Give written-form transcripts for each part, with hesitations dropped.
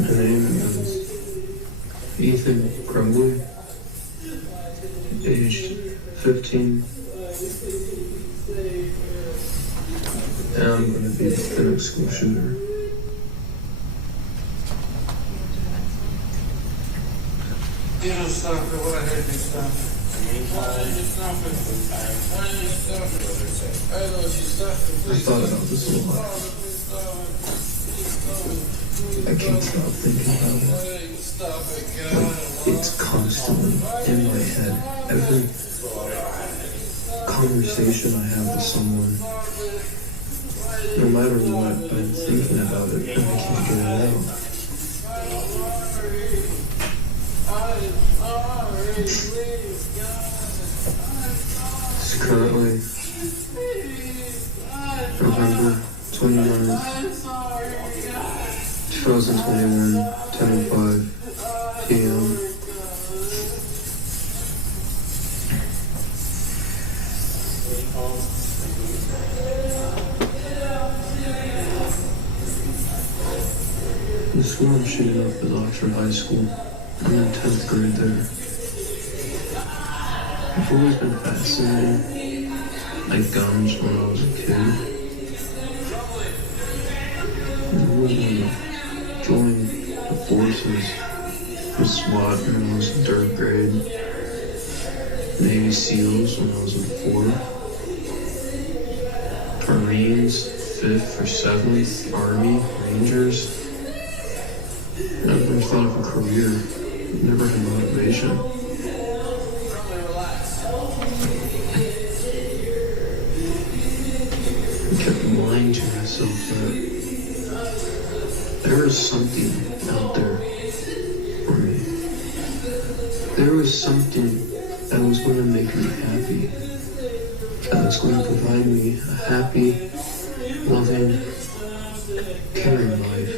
Her name is Ethan Crumbley, aged 15, and I'm going to be the next school shooter. You don't stop it. What I heard you stop it. Why did you stop it? Why did you stop it? I know you stopped it. I thought about this a lot. I can't stop thinking about it. Like, it's constantly in my head. Every conversation I have with someone, no matter what, I'm thinking about it and I can't get it out. It's currently November 29th, 2021, 10:05 p.m. The school I'm shooting up is Oxford High School. I'm in 10th grade there. I've always been fascinated by guns when I was a kid. I wanted to join the forces with SWAT when I was in 3rd grade. Navy SEALs when I was in 4th. Marines, 5th or 7th. Army, Rangers. I never thought of a career. Never had motivation. I kept lying to myself that there was something out there for me. There was something that was going to make me happy. That was going to provide me a happy, loving, caring life.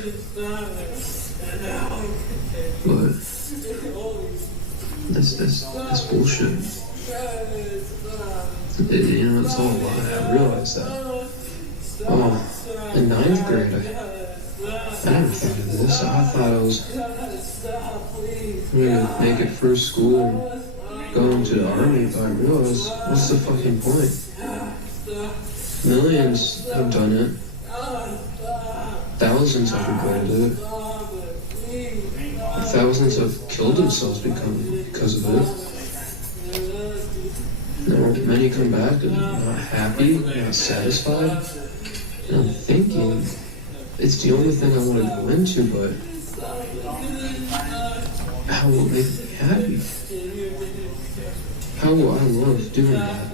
But that's bullshit. It's all a lie. I realized that. Oh, in 9th grade, I never thought of this. I thought I was going to make it through school and go into the army, but I realized, what's the fucking point? Millions have done it. Thousands have regretted it. Thousands have killed themselves because of it. Now, many come back and not happy, not satisfied. And I'm thinking, it's the only thing I want to go into, but how will it make me happy? How will I love doing that?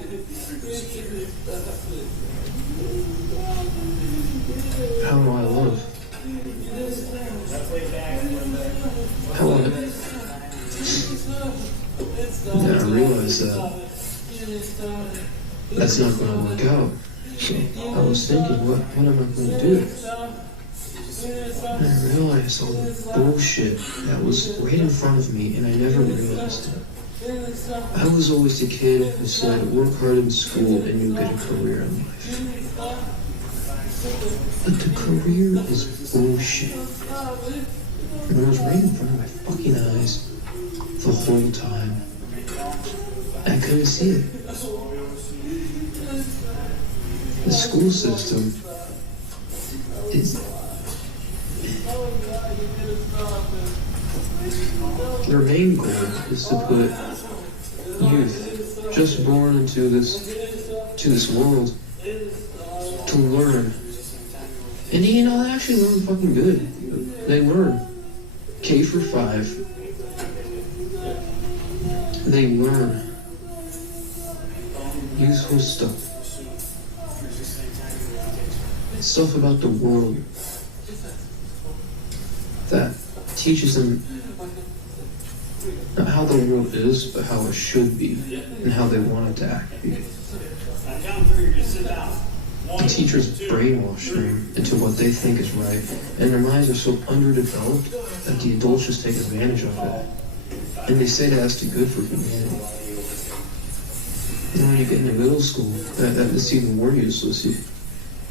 How will I love? How will I? Then I realized that that's not going to work out. So I was thinking, what am I going to do? And I realized all the bullshit that was right in front of me, and I never realized it. I was always the kid who said, work hard in school and you'll get a career in life. But the career is bullshit. And it was right in front of my fucking eyes the whole time. I couldn't see it. The school system is... Their main goal is to put youth just born into this world to learn. And they actually learn fucking good. They learn. K for 5. They learn useful stuff. Stuff about the world that teaches them not how the world is, but how it should be, and how they want it to act be. The teachers brainwash them into what they think is right, and their minds are so underdeveloped that the adults just take advantage of it. And they say that's too good for humanity. And when you get into middle school, that's even more useless.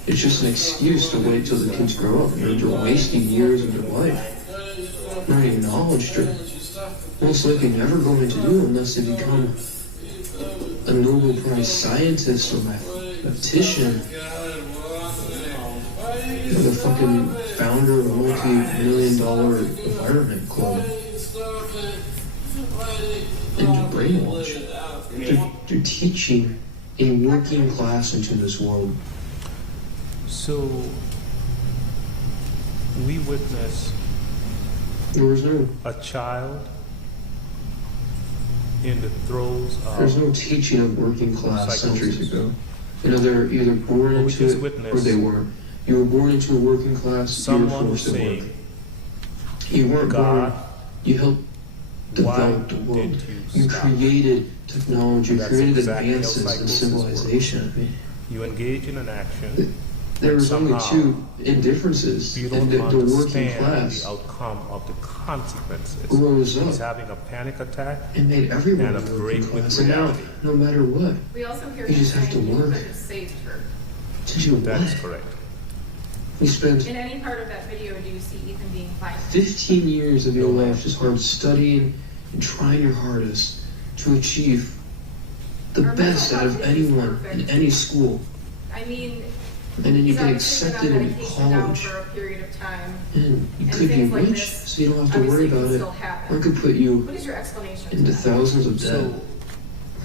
It's just an excuse to wait till the kids grow up. They're wasting years of their life. not acknowledged or most likely never going to do unless they become a Nobel Prize scientist or mathematician or the fucking founder of a multi-million-dollar environment club. And to brainwash. They're teaching a working class into this world. So we witness a child in the throes of there's no teaching of working class centuries ago. You know, they're either born into it or they weren't. You were born into a working class, you were forced to work. You weren't born, you helped develop the world. You created technology, you created advances in civilization. I mean, you engage in an action. There was only two indifferences in the working class. The outcome of the consequences. Rose up. He's having a panic attack and made everyone and a break with reality. No matter what, we also hear you just have to work. Saved her. To do That what? is correct. We spent in any part of that video, do you see Ethan being fired? 15 years of your life just hard studying and trying your hardest to achieve the best out of anyone in any school. I mean, and then you get accepted into college. For a period of time. And you could be like rich, so you don't have to worry about it. Or it could put you what is your explanation into thousands of debt. So,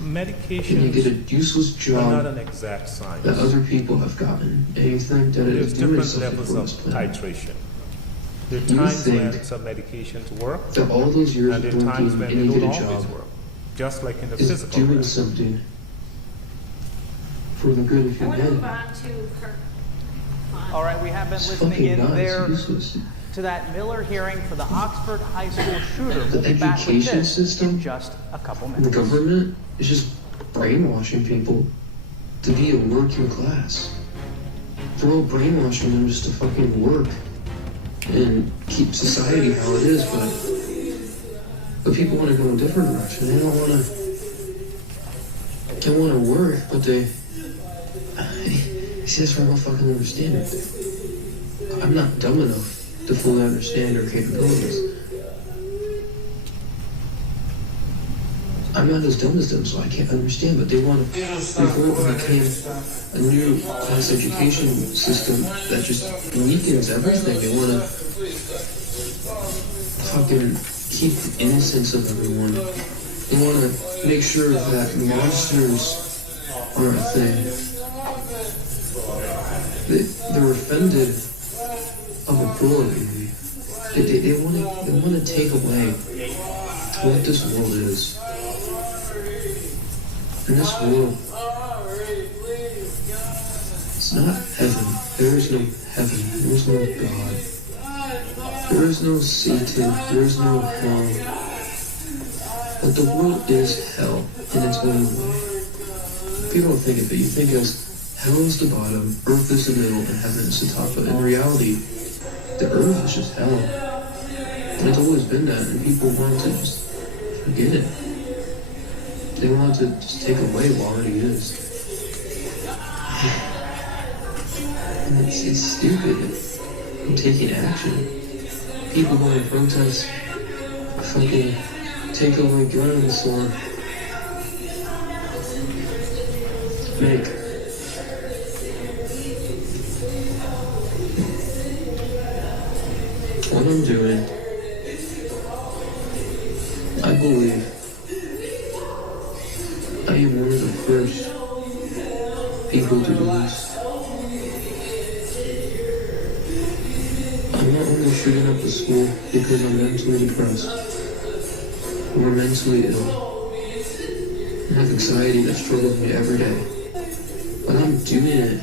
medication and you get a useless job not an exact science. That other people have gotten. And you think that it is doing different something levels for of this planet. titration. There are times when some medications work, that all those years and of there are times working when and they you don't get a always job work. Just like in the is physical doing realm. something for the good of I want to humanity. move on to her. All right, we have been It's listening fucking in nuts, there useless. to that Miller hearing for the Oxford High School shooter. The We'll be back with education this system in just a couple And the minutes. government is just brainwashing people to be a working class. They're all brainwashing them just to fucking work and keep society how it is, but people want to go in a different direction. They don't want to. They want to work, but they. See, that's why I don't fucking understand it. I'm not dumb enough to fully understand their capabilities. I'm not as dumb as them, so I can't understand, but they want to before it became a new class education system that just weakens everything. They want to fucking keep the innocence of everyone. They want to make sure that monsters aren't a thing. They're offended of ability. They want to take away what this world is. In this world, it's not heaven. There is no heaven. There is no God. There is no Satan. There is no hell. But the world is hell in its own way. People don't think of it. You think as hell is the bottom, earth is the middle, and heaven is the top. But in reality, the earth is just hell. And it's always been that, and people want to just forget it. They want to just take away what already is. And it's stupid. I'm taking action. People going to protest, fucking take away guns or make what I'm doing. I believe I am one of the first people to do this. I'm not only shooting up the school because I'm mentally depressed or mentally ill and have anxiety that struggles me every day, but I'm doing it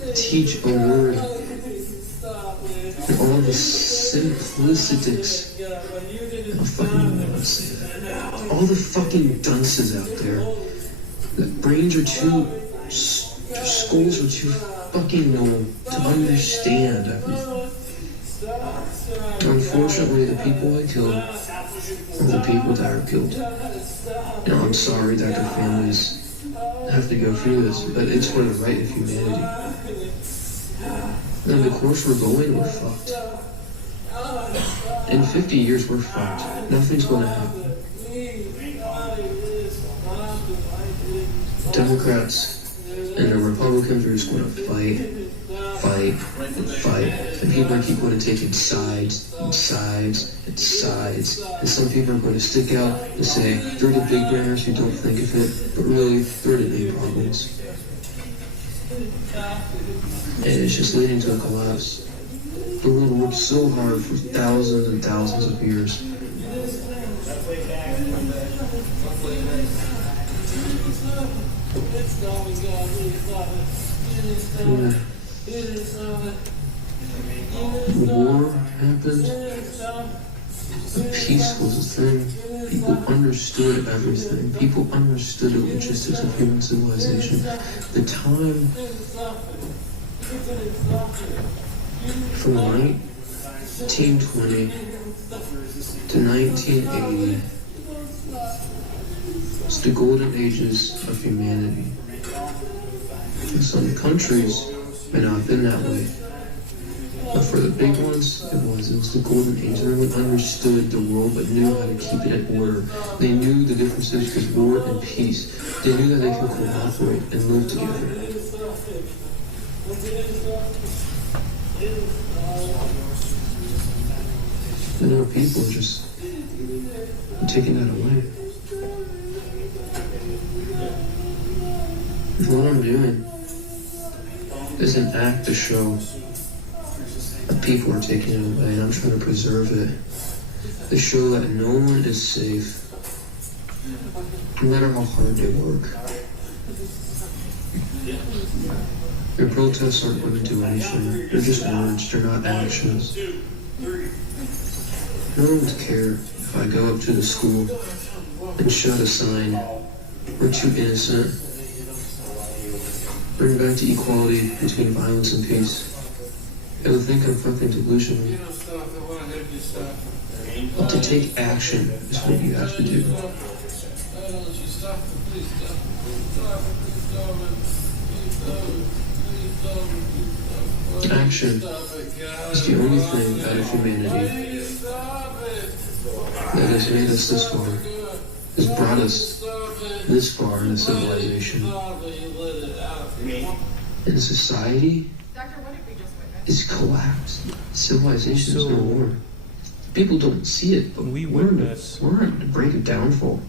to teach a word and all the simplicities. I don't fucking know how to say that. All the fucking dunces out there. The brains are too, their skulls are too fucking low to understand everything. Unfortunately, the people I killed are the people that are killed. You know, I'm sorry that their families have to go through this, but it's for the right of humanity. And the course we're going, we're fucked. in 50 years we're fucked. Nothing's gonna happen. Democrats and the Republicans are just gonna fight, and people keep going to taking sides, and some people are going to stick out and say they're the big brainers who don't think of it, but really they're the big problems. And it's just leading to a collapse. The world worked so hard for thousands and thousands of years. War happened. Peace was a thing. People understood everything. People understood the logistics of human civilization. The time from 1920 to 1980 was the golden ages of humanity. In some countries, may not have been that way. But for the big ones, it was the golden age. Everyone understood the world but knew how to keep it in order. They knew the differences between war and peace. They knew that they could cooperate and live together. And our people are just taking that away. What I'm doing is an act to show that people are taking it away, and I'm trying to preserve it. To show that no one is safe, no matter how hard they work. Your protests aren't going to do anything. They're just words, they're not actions. No one would care if I go up to the school and shout a sign, "We're too innocent. Bring back the equality between violence and peace." They would think I'm fucking delusional. But to take action is what you have to do. Action is the only thing out of humanity that has made us this far, has brought us this far in a civilization. And society is collapsed. Civilization is no more. People don't see it, but we're on the brink of downfall.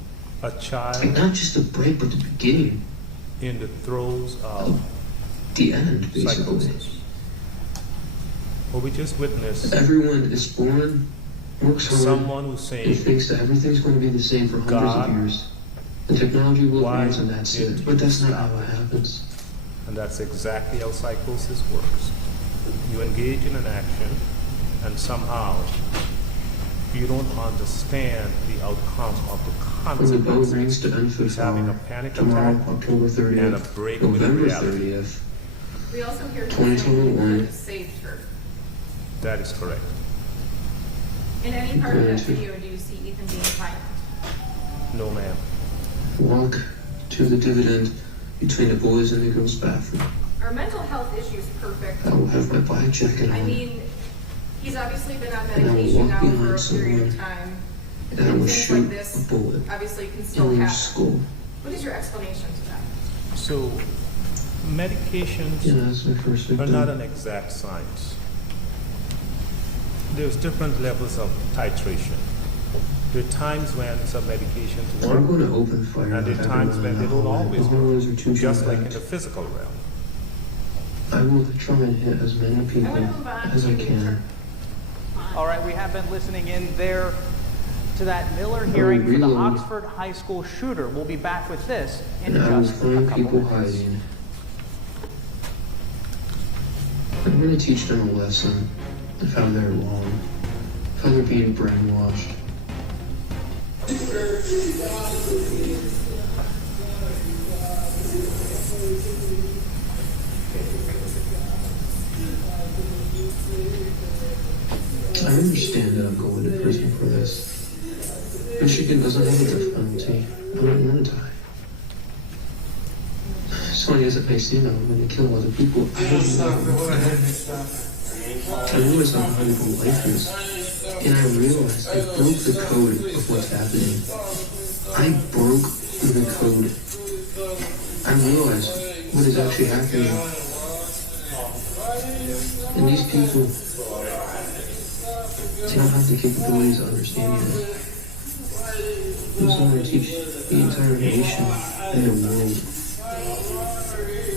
A child, Like not just the break, but the beginning. in the throes of The end, basically. psychosis. What we just witnessed, Everyone is born, works hard, someone who's and saying, thinks that everything's going to be the same for hundreds God, of years. The technology will why advance and that's did it. But that's you not how stop it happens. and that's exactly how psychosis works. You engage in an action, and somehow you don't understand the outcome of the When the bell consequences. rings to end He's having a football, panic tomorrow, attack October and a 30th, break with November reality. 30th, We also hear 2021. saved her. That is correct. In any part of that video, do you see Ethan being violent? No, ma'am. walk to the dividend between the boys and the girls' bathroom. Are mental health issues perfect? I will have my black jacket I on, mean, he's obviously been on And I will medication walk now for behind a period of someone, time. and I will Things shoot like this a bullet obviously can still in your happen. skull. What is your explanation to that? So, medications Yeah, that's my first are victim. not an exact science. There's different levels of titration. There are times when some medications I'm work, going to open fire. and there are times when they don't always The hallways are too work, just like in jam-packed. the physical realm. I will try and hit as many people I want to move on as I to can. All right, we have been listening in there to that Miller hearing for the reload. Oxford High School shooter. We'll be back with this in And I will just a find couple people minutes. hiding. I'm going to teach them a lesson of how they're wrong, how they're being brainwashed. I understand that I'm going to prison for this. Michigan doesn't have a death penalty. I don't want to die. As funny as it may seem, I'm going to kill other people. I don't know. I realize how valuable life is. And I realized I broke the code of what's happening. I broke the code. I realized what is actually happening. And these people, they don't have the capabilities of understanding it. I'm just going to teach the entire nation and the world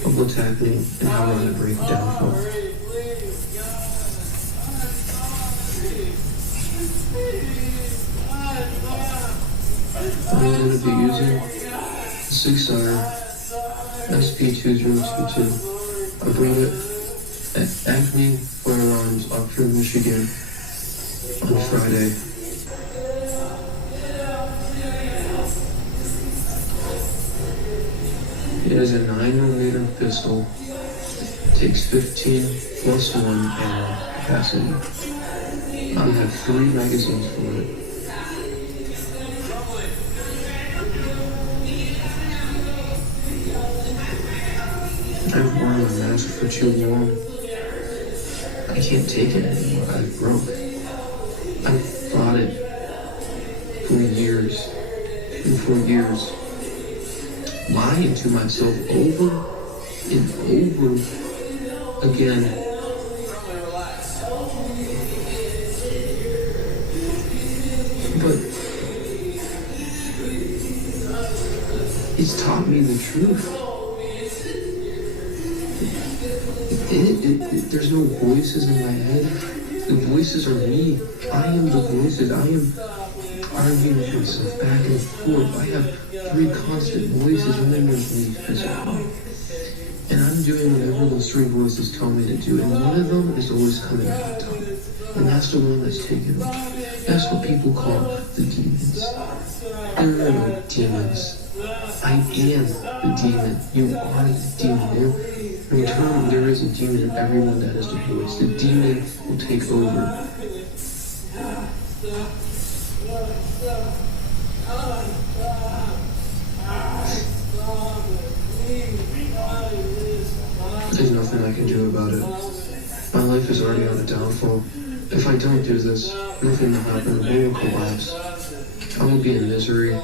of what's happening and how we're going to break it down from. I'm going to be using 6R SP2022. I bring it at Acme Firearms, Oxford, Michigan on Friday. It is a 9mm pistol. Takes 15 plus 1 ammo capacity. I have 3 magazines for it. I've worn my mask for too long. I can't take it anymore. I broke. I've fought it for years. And for years, lying to myself over and over again. But it's taught me the truth. There's no voices in my head. The voices are me. I am the voices. I am arguing with myself back and forth. I have 3 constant voices and they make me physical. And I'm doing whatever those 3 voices tell me to do. And one of them is always coming out on top. And that's the one that's taken me. That's what people call the demons. There are no demons. I am the demon. You are the demon. In turn, there is a demon in everyone that is the voice. The demon will take over. There's nothing I can do about it. My life is already on a downfall. If I don't do this, nothing will happen. The world will collapse. I will be in misery.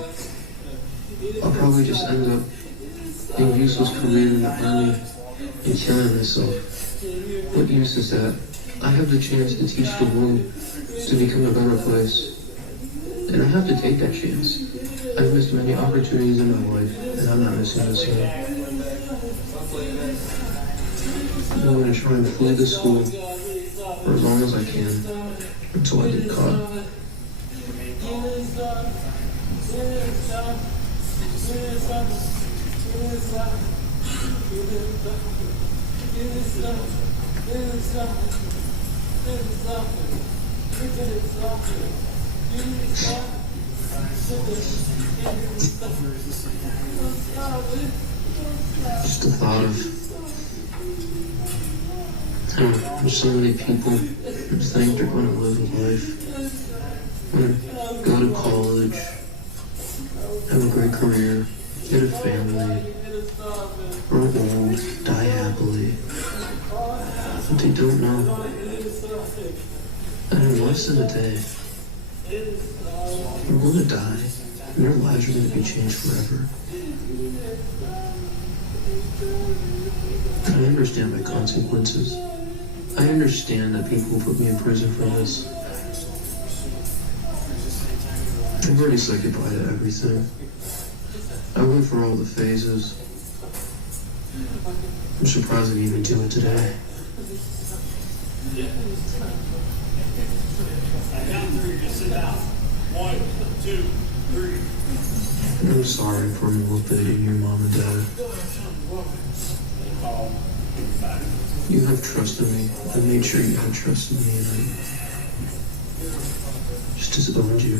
I'll probably just end up in a useless career in the army and killing myself. What use is that? I have the chance to teach the world to become a better place. And I have to take that chance. I've missed many opportunities in my life, and I'm not missing this one. I'm going to try and flee the school for as long as I can, until I get caught. Just the thought of there's so many people who think they're going to live a life, going to go to college, have a great career, get a family, grow old, die happily. But they don't know that in less than a day, you're going to die, and your lives are going to be changed forever. I understand my consequences. I understand that people will put me in prison for this. I've already said goodbye to everything. I went for all the phases. I'm surprised I didn't even do it today. I'm sorry for molesting your mom and dad. You have trusted me. I made sure you had trusted me, and I just disowned you.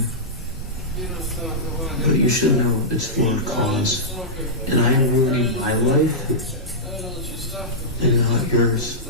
But you should know it's for a cause. And I am ruining my life and not yours.